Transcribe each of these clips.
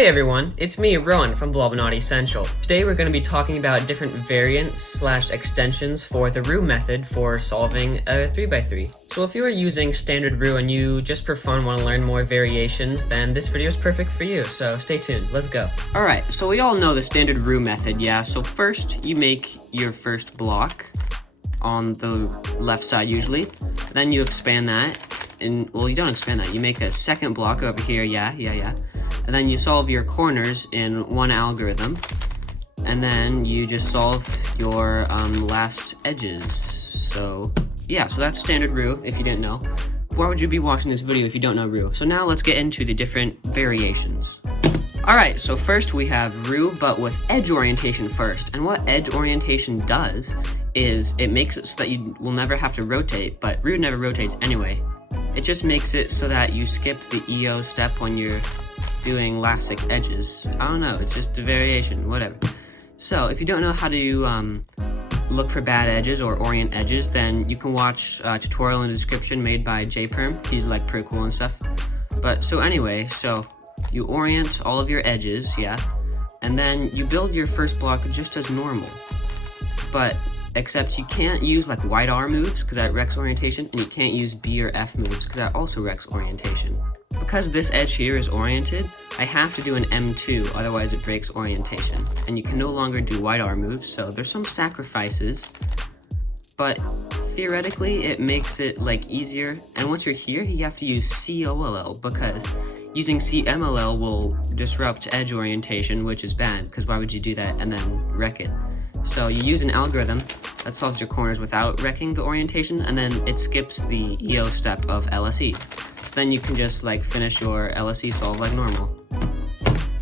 Hey everyone, it's me, Rowan from Blobinati Essential. Today we're going to be talking about different variants/extensions for the Roux method for solving a 3x3. So if you are using standard Roux and you just for fun want to learn more variations, then this video is perfect for you, so stay tuned, let's go. Alright, so we all know the standard Roux method, yeah? So first you make your first block on the left side usually, then you expand that, and well, you don't expand that, you make a second block over here, yeah. And then you solve your corners in one algorithm, and then you just solve your last edges. So yeah, so that's standard Roux if you didn't know. Why would you be watching this video if you don't know Roux? So now let's get into the different variations. Alright, so first we have Roux, but with edge orientation first. And what edge orientation does is it makes it so that you will never have to rotate, but Roux never rotates anyway. It just makes it so that you skip the EO step when you're doing last 6 edges. I don't know, it's just a variation, whatever. So if you don't know how to look for bad edges or orient edges, then you can watch a tutorial in the description made by JPerm. He's like pretty cool and stuff. But so anyway, so you orient all of your edges, yeah, and then you build your first block just as normal. But except you can't use like wide R moves because that wrecks orientation, and you can't use B or F moves because that also wrecks orientation. Because this edge here is oriented, I have to do an M2, otherwise it breaks orientation. And you can no longer do wide R moves, so there's some sacrifices, but theoretically it makes it like easier. And once you're here, you have to use COLL, because using CMLL will disrupt edge orientation, which is bad, because why would you do that and then wreck it? So you use an algorithm that solves your corners without wrecking the orientation, and then it skips the EO step of LSE. Then you can just like finish your LSE solve like normal.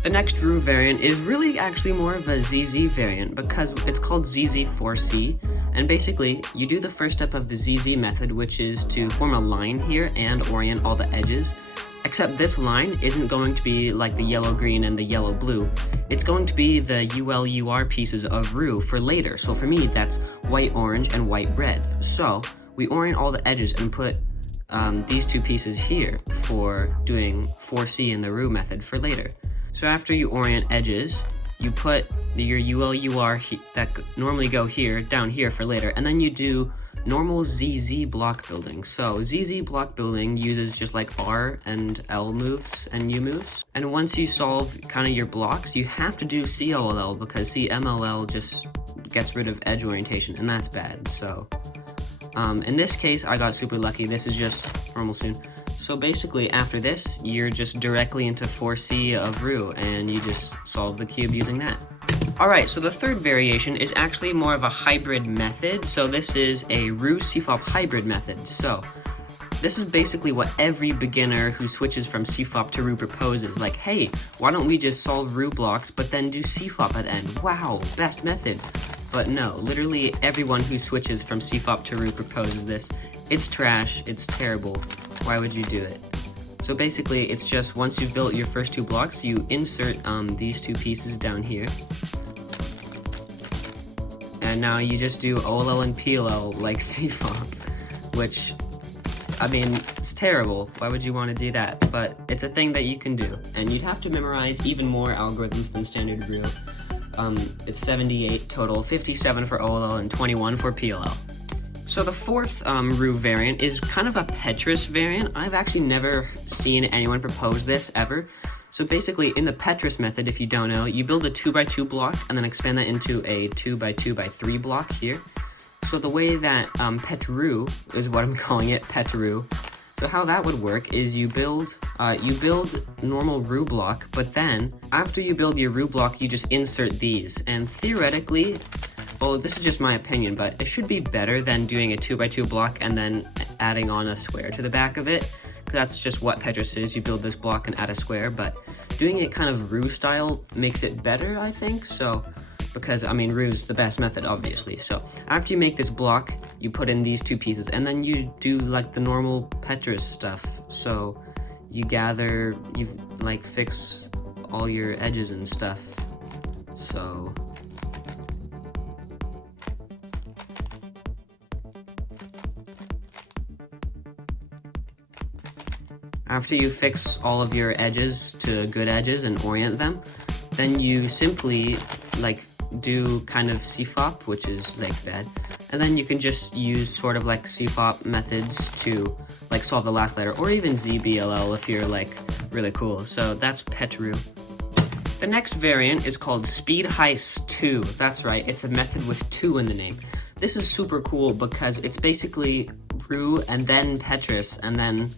The next Roux variant is really actually more of a ZZ variant because it's called ZZ4C, and basically you do the first step of the ZZ method, which is to form a line here and orient all the edges, except this line isn't going to be like the yellow-green and the yellow-blue. It's going to be the UL/UR pieces of Roux for later. So for me, that's white-orange and white-red. So we orient all the edges and put these two pieces here for doing 4C in the Roux method for later. So after you orient edges, you put your UL/UR that normally go here, down here for later, and then you do normal ZZ block building. So ZZ block building uses just like R and L moves and U moves. And once you solve kind of your blocks, you have to do COLL because CMLL just gets rid of edge orientation, and that's bad. So in this case, I got super lucky. This is just normal soon. So basically, after this, you're just directly into 4C of Roux, and you just solve the cube using that. Alright, so the third variation is actually more of a hybrid method. So this is a Roux-CFOP hybrid method. So this is basically what every beginner who switches from CFOP to Roux proposes. Like, hey, why don't we just solve Roux blocks, but then do CFOP at the end? Wow, best method. But no, literally everyone who switches from CFOP to Roux proposes this. It's trash, it's terrible, why would you do it? So basically, it's just once you've built your first 2 blocks, you insert these 2 pieces down here. And now you just do OLL and PLL like CFOP, which, I mean, it's terrible. Why would you want to do that? But it's a thing that you can do. And you'd have to memorize even more algorithms than standard Roux. It's 78 total, 57 for OLL and 21 for PLL. So the fourth Roux variant is kind of a Petroux variant. I've actually never seen anyone propose this ever. So basically, in the Petroux method, if you don't know, you build a 2x2 block and then expand that into a 2x2x3 block here. So the way that Petroux is what I'm calling it, Petroux. So how that would work is you build normal Roux block, but then after you build your Roux block, you just insert these. And theoretically, well, this is just my opinion, but it should be better than doing a 2x2 block and then adding on a square to the back of it. That's just what Petroux is. You build this block and add a square, but doing it kind of Roux style makes it better, I think. So because, I mean, Roux is the best method, obviously. So after you make this block, you put in these 2 pieces, and then you do like the normal Petroux stuff. So you like fix all your edges and stuff. So After you fix all of your edges to good edges and orient them, then you simply like do kind of CFOP, which is like bad, and then you can just use sort of like CFOP methods to like solve the last letter, or even ZBLL if you're like really cool. So that's Petroux. The next variant is called Speed Heise 2. That's right, it's a method with 2 in the name. This is super cool because it's basically Roux and then Petroux, and then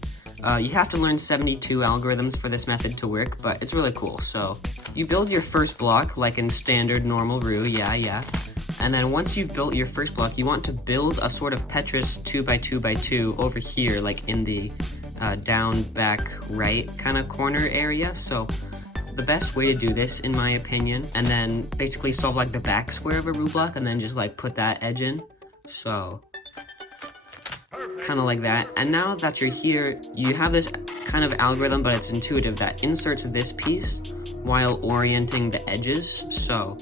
you have to learn 72 algorithms for this method to work, but it's really cool. So you build your first block like in standard normal Roux, yeah. And then once you've built your first block, you want to build a sort of Petroux 2x2x2 over here, like in the down, back, right kind of corner area. So the best way to do this, in my opinion, and then basically solve like the back square of a Roux block, and then just like put that edge in. So kind of like that. And now that you're here, you have this kind of algorithm, but it's intuitive, that inserts this piece while orienting the edges. So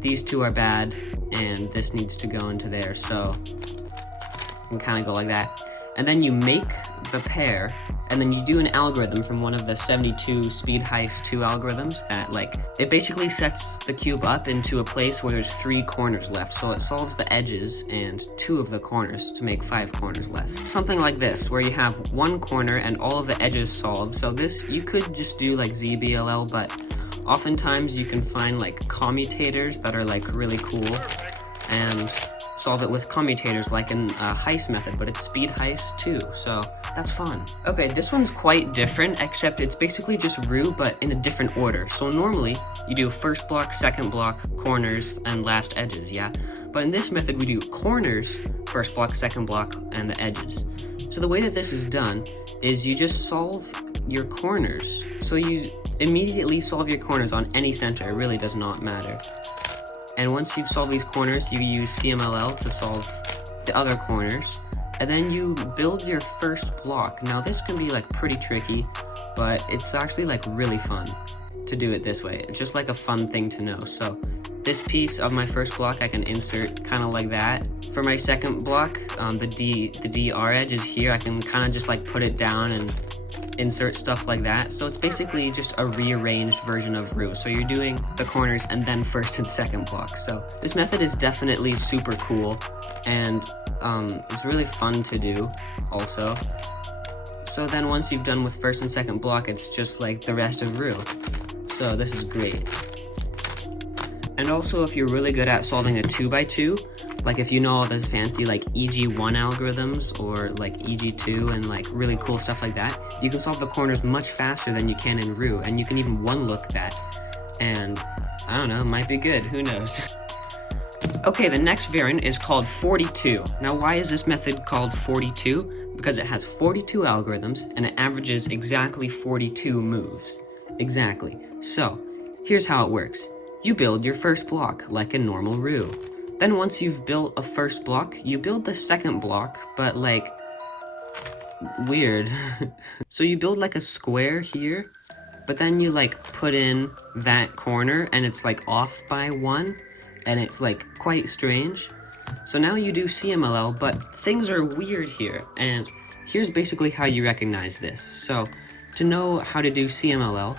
these two are bad, and this needs to go into there. So you can kind of go like that. And then you make the pair, and then you do an algorithm from one of the 72 Speed Heise 2 algorithms that, like, it basically sets the cube up into a place where there's 3 corners left. So it solves the edges and 2 of the corners to make 5 corners left. Something like this, where you have 1 corner and all of the edges solved. So this, you could just do like ZBLL, but oftentimes you can find like commutators that are like really cool and solve it with commutators like in Heise method, but it's Speed Heise 2, so that's fun. Okay, this one's quite different, except it's basically just Roux, but in a different order. So normally, you do first block, second block, corners, and last edges, yeah? But in this method, we do corners, first block, second block, and the edges. So the way that this is done is you just solve your corners. So you immediately solve your corners on any center, it really does not matter. And once you've solved these corners, you use CMLL to solve the other corners. And then you build your first block. Now this can be like pretty tricky, but it's actually like really fun to do it this way. It's just like a fun thing to know. So this piece of my first block I can insert kind of like that. For my second block, the DR edge is here. I can kind of just like put it down and insert stuff like that. So it's basically just a rearranged version of Roux. So you're doing the corners and then first and second block. So this method is definitely super cool, and it's really fun to do also. So then once you've done with first and second block, it's just like the rest of Roux. So this is great. And also, if you're really good at solving a 2x2, like if you know all those fancy like EG1 algorithms or like EG2 and like really cool stuff like that, you can solve the corners much faster than you can in Roux, and you can even one-look that. And I don't know, it might be good, who knows. Okay, the next variant is called 42. Now why is this method called 42? Because it has 42 algorithms and it averages exactly 42 moves. Exactly. So, here's how it works. You build your first block like a normal Roux. Then once you've built a first block, you build the second block, but like, weird. So you build like a square here, but then you like put in that corner and it's like off by 1, and it's like quite strange. So now you do CMLL, but things are weird here, and here's basically how you recognize this. So to know how to do CMLL,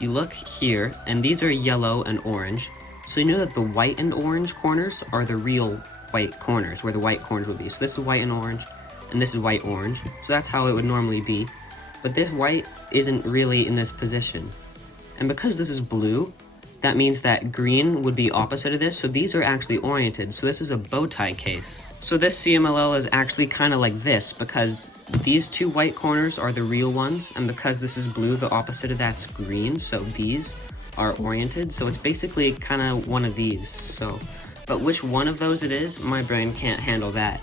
you look here, and these are yellow and orange. So you know that the white and orange corners are the real white corners, where the white corners would be. So this is white and orange, and this is white orange. So that's how it would normally be. But this white isn't really in this position. And because this is blue, that means that green would be opposite of this, so these are actually oriented. So this is a bow tie case. So this CMLL is actually kind of like this, because these 2 white corners are the real ones, and because this is blue, the opposite of that's green, so these are oriented. So it's basically kind of one of these. So, but which one of those it is, my brain can't handle that.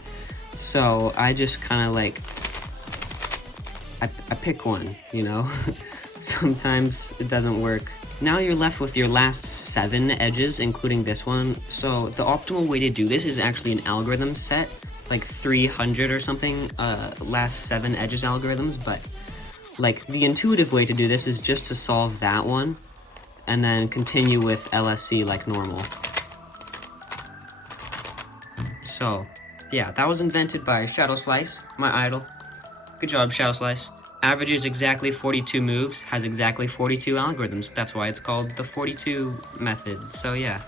So I just kind of like, I pick one, you know? Sometimes it doesn't work. Now you're left with your last 7 edges, including this one. So the optimal way to do this is actually an algorithm set, like 300 or something, last 7 edges algorithms, but like the intuitive way to do this is just to solve that one, and then continue with LSC like normal. So, yeah, that was invented by Shadow Slice, my idol. Good job, Shadow Slice. averages exactly 42 moves, has exactly 42 algorithms. That's why it's called the 42 method. So yeah.